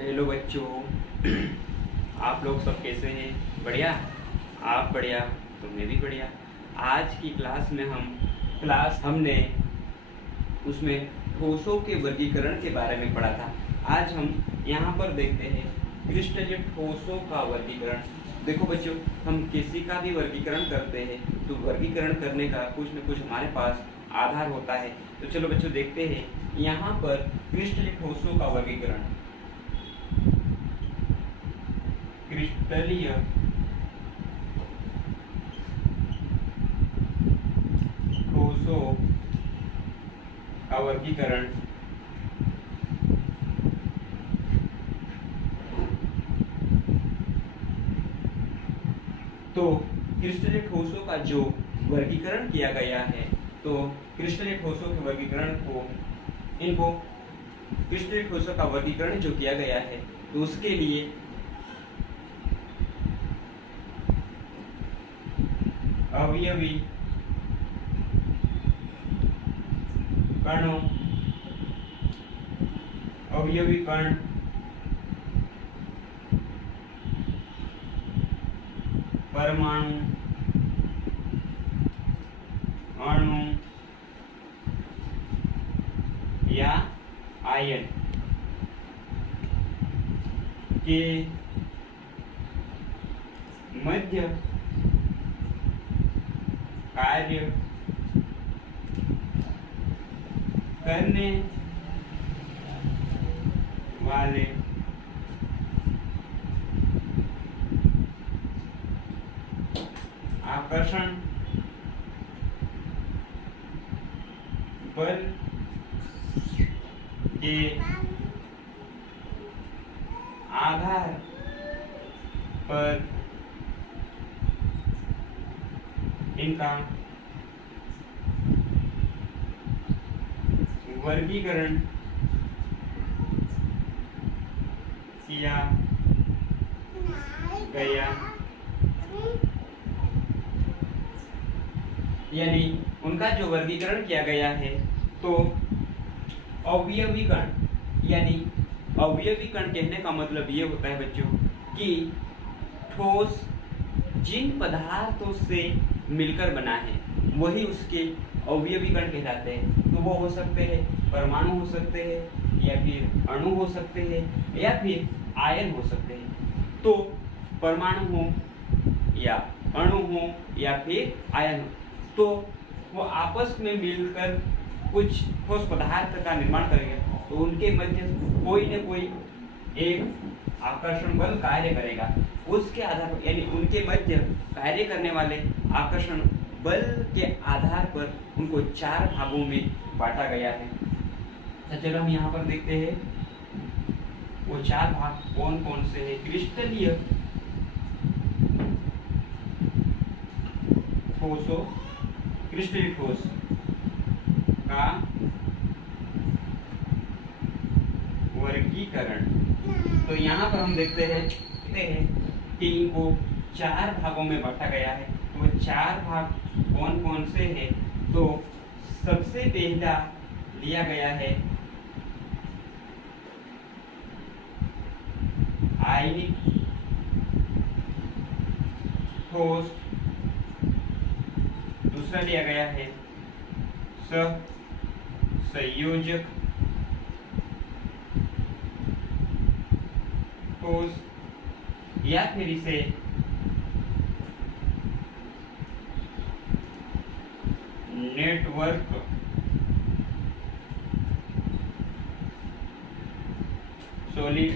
Hello बच्चों। आप लोग सब कैसे हैं? बढ़िया? आप बढ़िया तो मैं भी बढ़िया। आज की क्लास में हमने उसमें ठोसों के वर्गीकरण के बारे में पढ़ा था। आज हम यहाँ पर देखते हैं क्रिस्टलीय ठोसों का वर्गीकरण। देखो बच्चों, हम किसी का भी वर्गीकरण करते हैं तो वर्गीकरण करने का कुछ न कुछ हमारे पास आधार होता है। तो चलो बच्चों देखते हैं यहाँ पर क्रिस्टलीय ठोसों का वर्गीकरण। क्रिस्टलीय ठोसों का वर्गीकरण तो क्रिस्टलीय ठोसों का जो वर्गीकरण किया गया है, तो क्रिस्टलीय ठोसों के वर्गीकरण को क्रिस्टलीय ठोसों का वर्गीकरण जो किया गया है तो उसके लिए अवयवी कण परमाणु, अणु या आयन के मध्य कार्य करने वाले आकर्षण बल के आधार पर इनका वर्गीकरण किया गया, यानी उनका जो वर्गीकरण किया गया है तो अवयवी कण, यानी अवयवी कण कहने का मतलब ये होता है बच्चों कि ठोस जिन पदार्थों से मिलकर बना है वही उसके अवयवी कण कहलाते हैं। तो वो हो सकते हैं परमाणु, हो सकते हैं या फिर अणु हो सकते हैं या फिर आयन हो सकते हैं। तो परमाणु हो या अणु हो या फिर आयन हो, तो वो आपस में मिलकर कुछ ठोस पदार्थ का निर्माण करेंगे। तो उनके मध्य कोई न कोई एक आकर्षण बल कार्य करेगा। उसके आधार पर, यानी उनके मध्य कार्य करने वाले आकर्षण बल के आधार पर उनको 4 भागों में बांटा गया है। तो चलो हम यहाँ पर देखते हैं वो 4 भाग कौन कौन से हैं। क्रिस्टलीय ठोसों, क्रिस्टलीय ठोस का वर्गीकरण। तो यहाँ पर हम देखते हैं कि इनको 4 भागों में बांटा गया है। तो 4 भाग कौन कौन से हैं? तो सबसे पहला लिया गया है आयनिक ठोस, दूसरा लिया गया है सहसंयोजक ठोस, या फिर इसे नेटवर्क सॉलिड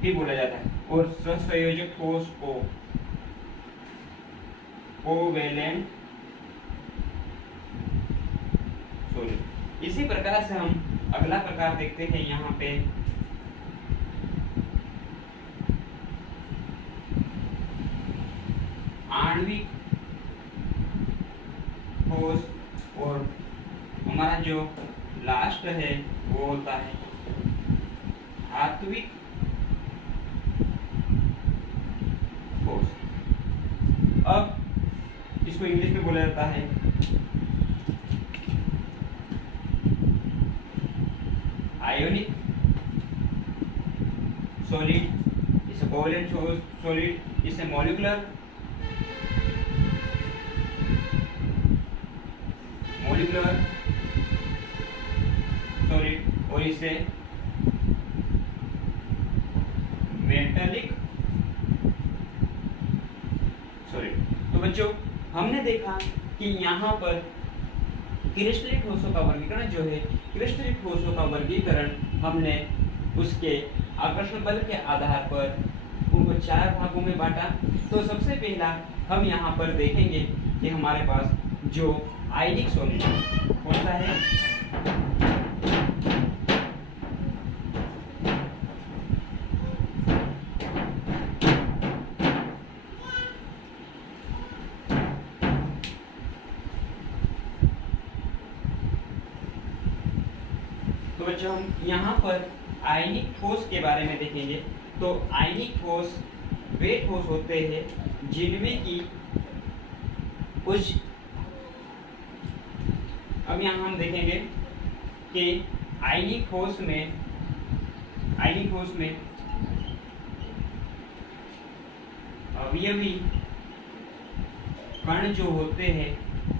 भी बोला जाता है। और सहसंयोजक ठोस को कोवेलेंट सॉलिड। इसी प्रकार से हम अगला प्रकार देखते हैं यहाँ पे आणविक ठोस, और हमारा जो लास्ट है वो होता है धात्विक ठोस। अब इसको इंग्लिश में बोला जाता है आयोनिक सॉलिड, इसे कोवेलेंट सॉलिड, इसे मॉलिक्यूलर सॉलिड और इसे मेटालिक सॉलिड। तो बच्चों हमने देखा कि यहाँ पर क्रिस्टलीय ठोसों का वर्गीकरण जो है, क्रिस्टलीय ठोसों का वर्गीकरण हमने उसके आकर्षण बल के आधार पर उनको 4 भागों में बांटा। तो सबसे पहला हम यहाँ पर देखेंगे कि हमारे पास जो आयनिक सॉलिड कौन सा है, तो बच्चों हम यहाँ पर आयनिक ठोस के बारे में देखेंगे। तो आयनिक ठोस वे ठोस होते हैं जिनमें की कुछ, अब यहाँ हम देखेंगे कि आयनिक ठोस में अवयवी कण जो होते हैं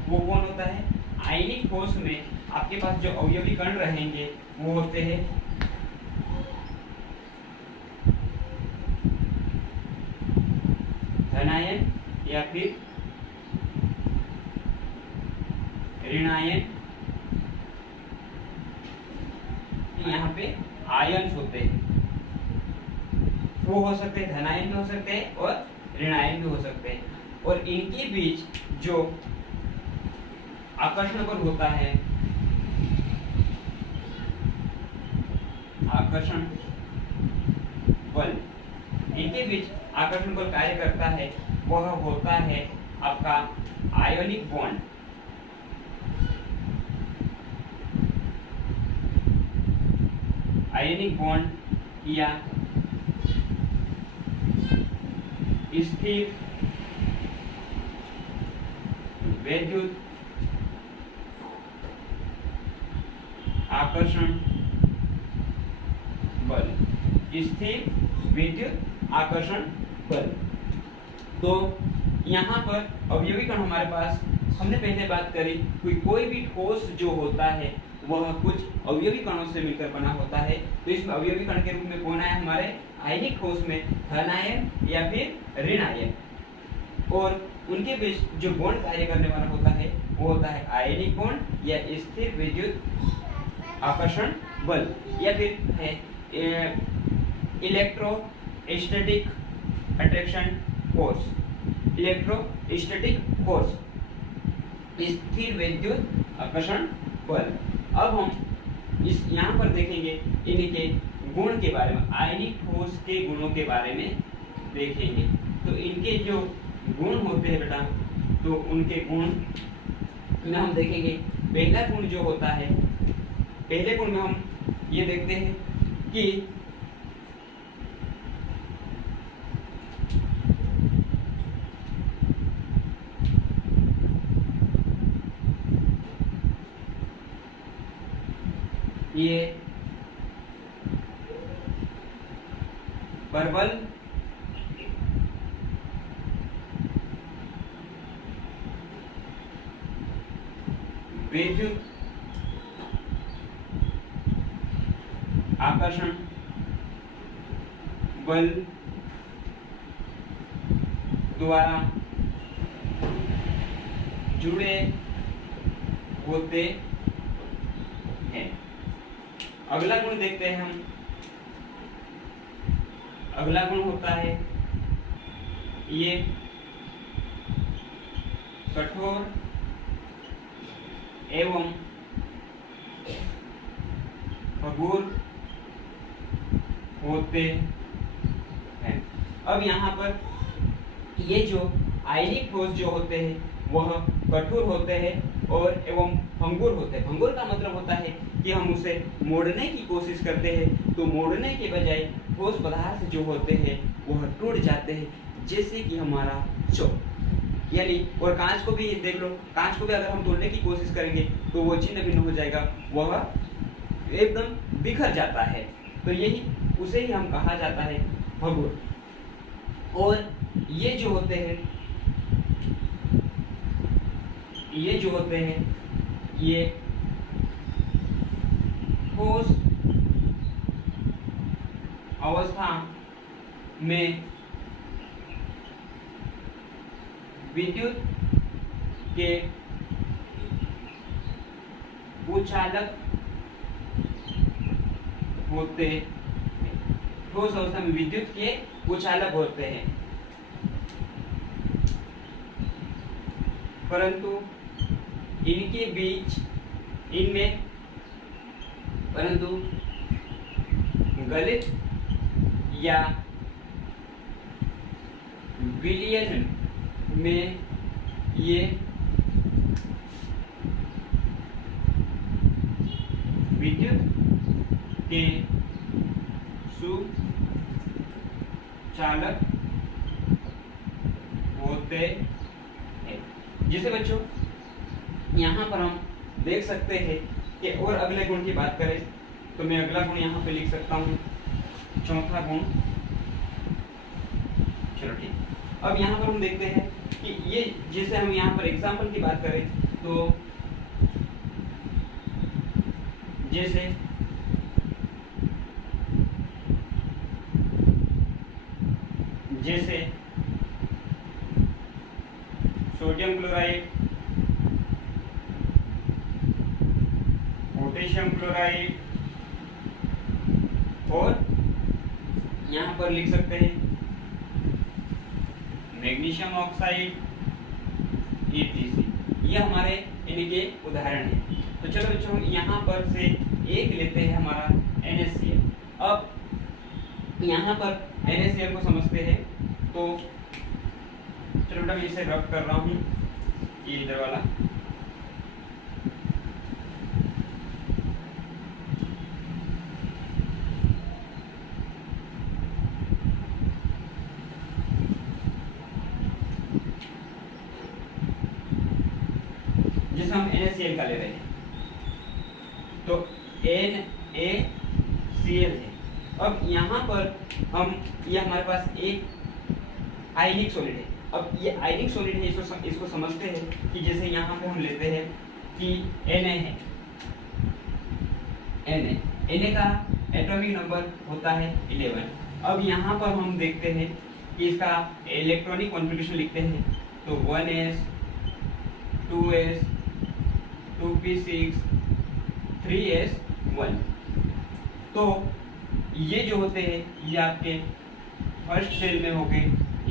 वो कौन होता है। आयनिक ठोस में आपके पास जो अवयवी कण रहेंगे वो होते हैं धनायन या फिर ऋणायन। यहाँ पे आयन्स होते हैं, वो हो सकते हैं धनायन भी हो सकते हैं और ऋणायन भी हो सकते हैं, और इनके बीच जो आकर्षण बल होता है, आकर्षण बल, इनके बीच आकर्षण बल कार्य करता है, वह होता है आपका आयोनिक बॉन्ड। आयनिक बॉन्ड या स्थिर विद्युत आकर्षण बल, स्थिर विद्युत आकर्षण बल। तो यहाँ पर अवयवी कण हमारे पास, हमने पहले बात करी कोई भी ठोस जो होता है वह कुछ अवयवी कणों से मिलकर बना होता है। तो इसमें अवयवी कण के रूप में कौन आया हमारे आयनिक ठोस में, धनायन या फिर ऋणायन, और उनके बीच जो बॉन्ड कार्य करने वाला होता है वो होता है आयनिक बॉन्ड या स्थिर विद्युत आकर्षण बल, या फिर है electrostatic attraction force, electrostatic force, स्थिर विद्युत आकर्षण बल। अब हम इस यहाँ पर देखेंगे इनके गुण के बारे में, आयनिक ठोस के गुणों के बारे में देखेंगे। तो इनके जो गुण होते हैं बेटा, तो उनके गुण में हम देखेंगे पहला गुण जो होता है, पहले गुण में हम ये देखते हैं कि ये प्रबल विद्युत आकर्षण बल द्वारा जुड़े होते हैं। अगला गुण देखते हैं हम। अगला गुण होता है ये कठोर एवं खगोल होते हैं। अब यहाँ पर ये जो आयनिक ठोस जो होते हैं वह कठोर होते हैं और एवं भंगुर होते हैं। भंगुर का मतलब होता है कि हम उसे मोड़ने की कोशिश करते हैं, तो मोड़ने के बजाय ठोस पदार्थ जो होते हैं वह टूट जाते हैं, जैसे कि हमारा चौक यानी। और कांच को भी देख लो, कांच को भी अगर हम तोड़ने की कोशिश करेंगे तो वो छिन्न भिन्न हो जाएगा, वह एकदम बिखर जाता है। तो यही उसे ही हम कहा जाता है भगोल। और ये जो होते हैं ये ठोस अवस्था में विद्युत के उचालक होते हैं। ठोस अवस्था में विद्युत के उचालक होते हैं, परंतु गलित या विलयन में ये विद्युत के सुचालक होते हैं। जिसे बच्चों यहाँ पर हम देख सकते हैं कि और अगले गुण की बात करें तो मैं अगला गुण यहाँ पे लिख सकता हूँ, चौथा गुण। चलो ठीक, अब यहाँ पर हम देखते हैं कि ये जैसे हम यहाँ पर एग्जाम्पल की बात करें तो जैसे सोडियम क्लोराइड, पोटेशियम क्लोराइड, और यहाँ पर लिख सकते हैं मैग्नीशियम ऑक्साइड, ETC। ये हमारे इनके उदाहरण हैं। तो चलो बच्चों हम यहाँ पर से एक लेते हैं हमारा NaCl। अब यहाँ पर NaCl को समझते हैं तो चलो बेटा मैं इसे रब कर रहा हूँ, ये इधर वाला। जिसे हम NaCl का ले रहे हैं तो NaCl है। अब यहाँ पर हम ये हमारे पास एक आयनिक सॉलिड है। अब ये आयनिक सॉलिड है, इसको समझते हैं कि जैसे यहाँ पे हम लेते हैं कि Na है, Na का एटॉमिक नंबर होता है 11। अब यहाँ पर हम देखते हैं कि इसका इलेक्ट्रॉनिक कॉन्फ़िगरेशन लिखते हैं तो 1s 2s 2p6 3s1। तो ये जो होते हैं ये आपके फर्स्ट सेल में होंगे,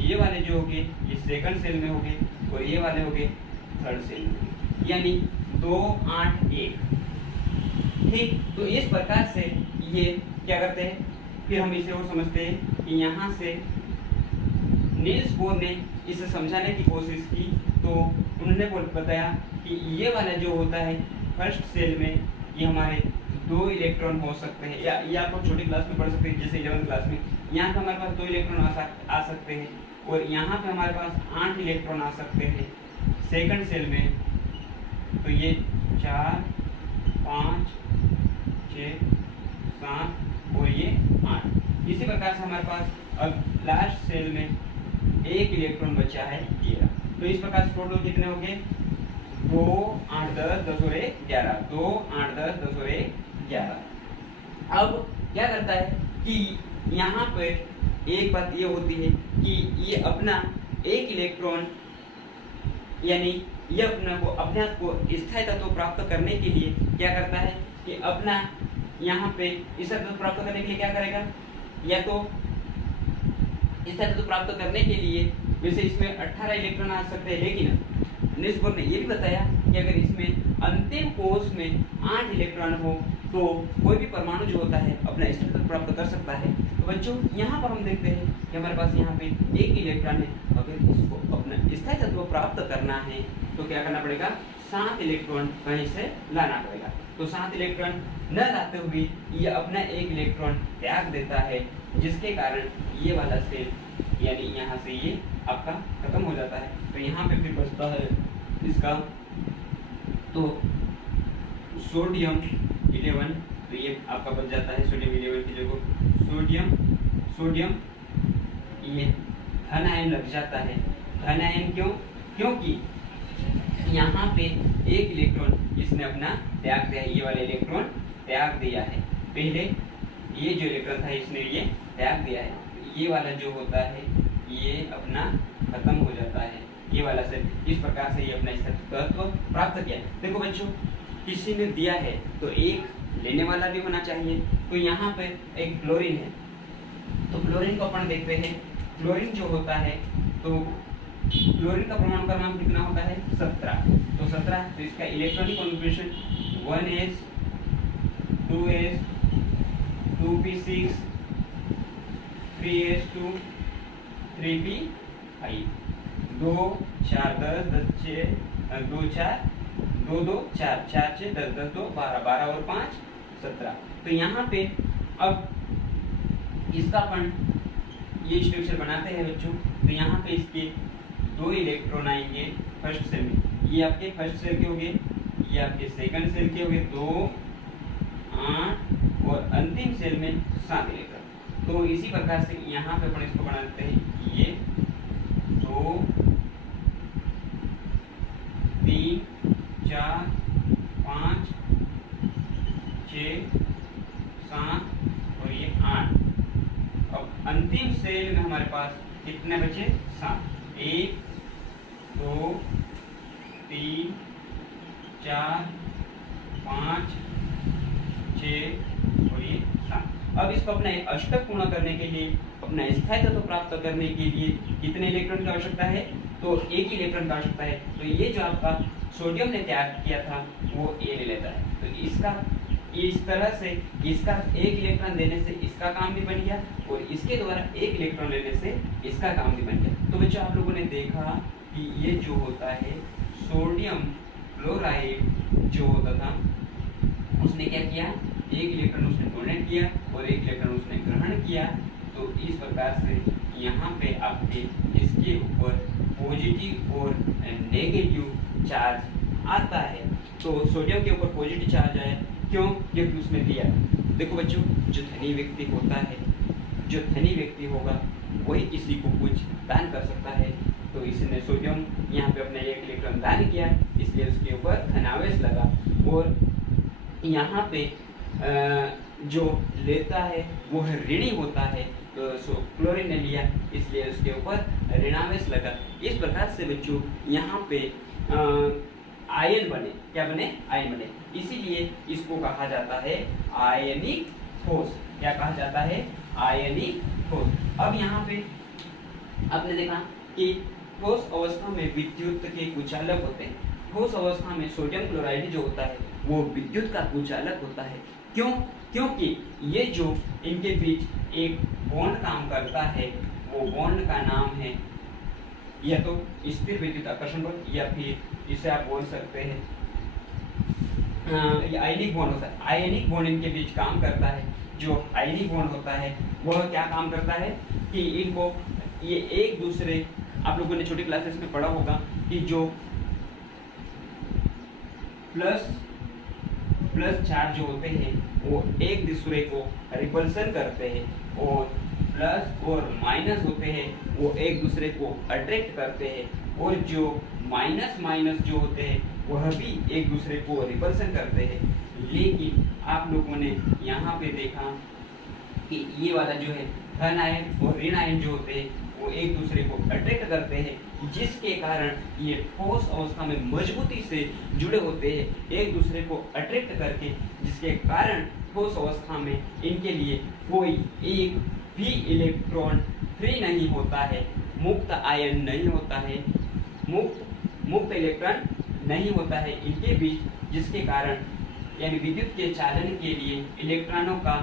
ये वाले जो होंगे ये सेकंड सेल में होंगे, और ये वाले होंगे थर्ड सेल में, यानी 2 8 1। ठीक, तो इस प्रकार से ये क्या करते हैं, फिर हम इसे और समझते हैं कि यहाँ से नील्स बोर ने इसे समझाने की कोशिश की तो उन्होंने बताया कि ये वाला जो होता है फर्स्ट सेल में ये हमारे 2 इलेक्ट्रॉन हो सकते हैं, या ये आप लोग छोटी क्लास में पढ़ सकते हैं जैसे 11th क्लास में। यहाँ पे हमारे पास 2 इलेक्ट्रॉन आ सकते हैं, और यहाँ पे हमारे पास 8 इलेक्ट्रॉन आ सकते हैं सेकंड सेल में। तो ये 4 5 6 7 और ये 8। इसी प्रकार से हमारे पास अब लास्ट सेल में 1 इलेक्ट्रॉन बचा है ये। तो इस प्रकार से टोटल कितने हो गए 2 8 10 10 और 1 11, 2 8 10 10 और 1 11। अब क्या करता है कि यहाँ पे एक बात ये होती है कि ये अपना 1 इलेक्ट्रॉन यानी ये अपने आप को स्थायी तत्व प्राप्त करने के लिए क्या करता है कि अपना यहाँ पे स्थायी तत्व प्राप्त करने के लिए क्या करेगा, या तो स्थायी तत्व प्राप्त करने के लिए वैसे इसमें 18 इलेक्ट्रॉन आ सकते हैं, लेकिन नील्स बोर ने ये भी बताया कि अगर इसमें अंतिम कोष में 8 इलेक्ट्रॉन हो तो कोई भी परमाणु जो होता है अपना स्थायी तत्व प्राप्त कर सकता है। तो बच्चों यहाँ पर हम देखते हैं कि हमारे पास यहाँ पे 1 इलेक्ट्रॉन है, अगर इसको अपना स्थायी तत्व प्राप्त करना है तो क्या करना पड़ेगा, 7 इलेक्ट्रॉन कहीं से लाना पड़ेगा। तो 7 इलेक्ट्रॉन न लाते हुए ये अपना 1 इलेक्ट्रॉन त्याग देता है, जिसके कारण ये वाला सेल यानी यहाँ से ये आपका खत्म हो जाता है। तो यहाँ पे फिर बचता है इसका तो सोडियम 11, तो ये आपका बच जाता है सोडियम 11 की जगह सोडियम ये धन आयन लग जाता है। धन आयन क्यों? क्योंकि यहाँ पे एक इलेक्ट्रॉन इसने अपना त्याग दिया है, ये वाला इलेक्ट्रॉन त्याग दिया है। पहले ये जो इलेक्ट्रॉन था इसने ये त्याग दिया है, ये वाला जो होता है ये अपना खत्म हो जाता है, ये वाला सेल। इस प्रकार से ये अपना तत्व प्राप्त किया। देखो बच्चों, किसी ने दिया है तो एक लेने वाला भी होना चाहिए। तो यहाँ पे एक क्लोरीन है, तो क्लोरीन को अपन देखते हैं। क्लोरीन जो होता है तो क्लोरीन का परमाणु क्रमांक कितना होता है? 17। तो 17, तो इसका electronic configuration 1s 2s 2p6 3s2 3p5 2 4 10 10 6 2 4 2 2 4 4 6 10 10 2 12 12 और 5 17। तो यहाँ पे अब इसका अपन ये स्ट्रक्चर बनाते हैं बच्चों। तो यहाँ पे इसके 2 इलेक्ट्रॉन आएंगे फर्स्ट सेल में, ये आपके फर्स्ट सेल के हो गए, ये आपके सेकंड सेल के हो गए 2 8 और अंतिम सेल में 7 इलेक्ट्रॉन। तो इसी प्रकार से यहाँ पे अपन इसको बना देते हैं, ये 2 3 4 5 6 7 और ये 8। अब अंतिम सेल में हमारे पास कितने बचे? 7। 1 2 3 4 5 6 और ये 7। अब इसको अपना अष्टक पूर्ण करने के लिए, अपना स्थायी तत्व प्राप्त करने के लिए कितने इलेक्ट्रॉन की आवश्यकता है? तो एक ही इलेक्ट्रॉन की आवश्यकता है। तो ये जो आपका सोडियम ने त्याग किया था वो ए ले लेता है। तो इसका इस तरह से इसका एक इलेक्ट्रॉन देने से इसका काम भी बन गया और इसके द्वारा एक इलेक्ट्रॉन लेने से इसका काम भी बन गया। तो बच्चों आप लोगों ने देखा कि ये जो होता है सोडियम क्लोराइड जो होता था, उसने क्या किया? एक इलेक्ट्रॉन उसने डोनेट किया और एक इलेक्ट्रॉन उसने ग्रहण किया। तो इस प्रकार से यहाँ पे आपके इसके ऊपर पॉजिटिव और नेगेटिव चार्ज आता है। तो सोडियम के ऊपर पॉजिटिव चार्ज आया, क्यों? क्योंकि उसने दिया। देखो बच्चों, जो धनी व्यक्ति होता है, जो धनी व्यक्ति होगा वही किसी को कुछ दान कर सकता है। तो इसने सोडियम यहाँ पे अपने एक इलेक्ट्रॉन दान किया, इसलिए उसके ऊपर धनावेश लगा। और यहाँ पे जो लेता है वो ऋणी होता है, तो क्लोरीन ने लिया इसलिए उसके ऊपर ऋणावेश लगा। इस प्रकार से बच्चों यहाँ पे आयन बने। क्या बने? आयन बने। इसीलिए इसको कहा जाता है आयनिक ठोस। क्या कहा जाता है? आयनिक ठोस। अब यहाँ पे आपने देखा कि ठोस अवस्था में विद्युत के कुचालक होते हैं। ठोस अवस्था में सोडियम क्लोराइड जो होता है वो विद्युत का कुचालक होता है। क्यों? क्योंकि ये जो इनके बीच एक बॉन्ड काम करता है, वो बॉन्ड का नाम है या तो स्थिर विद्युत आकर्षण बल, या फिर इसे आप बोल सकते हैं आयनिक बॉन्ड होता है। आयनिक बॉन्ड इनके बीच काम करता है। जो आयनिक बॉन्ड होता है वह क्या काम करता है कि इनको ये एक दूसरे, आप लोगों ने छोटी क्लासेस में पढ़ा होगा कि जो प्लस चार्ज जो होते हैं वो एक दूसरे को रिपल्सन करते हैं, और प्लस और माइनस होते हैं वो एक दूसरे को अट्रैक्ट करते हैं, और जो माइनस जो होते हैं वह भी एक दूसरे को रिपल्सन करते हैं। लेकिन आप लोगों ने यहाँ पे देखा कि ये वाला जो है धन आयन और ऋण आयन जो होते हैं वो एक दूसरे को अट्रैक्ट करते हैं, जिसके कारण ये ठोस अवस्था में मजबूती से जुड़े होते हैं एक दूसरे को अट्रैक्ट करके, जिसके कारण ठोस अवस्था में इनके लिए कोई एक भी इलेक्ट्रॉन फ्री नहीं होता है, मुक्त आयन नहीं होता है, मुक्त इलेक्ट्रॉन नहीं होता है इनके बीच, जिसके कारण यानी विद्युत के चालन के लिए इलेक्ट्रॉनों का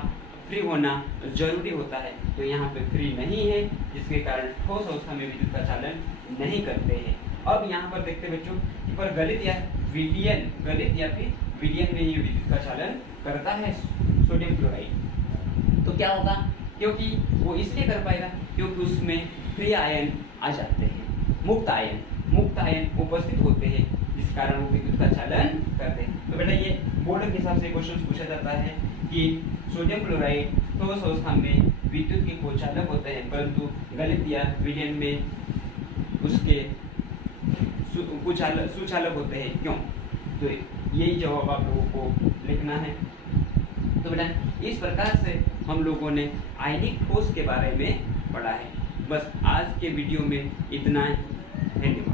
फ्री होना जरूरी होता है। तो यहाँ पे फ्री नहीं है, जिसके कारण ठोस अवस्था में विद्युत का चालन नहीं करते हैं। अब यहाँ पर देखते बच्चों पर गलित या फिर विलयन में ये विद्युत का चालन करता है सोडियम क्लोराइड। तो क्या होगा? क्योंकि वो इसलिए कर पाएगा क्योंकि उसमें फ्री आयन आ जाते हैं, मुक्त आयन उपस्थित होते हैं, जिस कारण वो विद्युत का चालन करते हैं। तो बेटा ये बोर्ड के हिसाब से क्वेश्चन पूछा जाता है कि सोडियम क्लोराइड ठोस अवस्था में विद्युत के कुचालक होते हैं, परंतु गलित या विलयन में उसके सुचालक होते हैं। क्यों? तो यही जवाब आप लोगों को लिखना है। तो बेटा इस प्रकार से हम लोगों ने आयनिक ठोस के बारे में पढ़ा है। बस आज के वीडियो में इतना ही। धन्यवाद।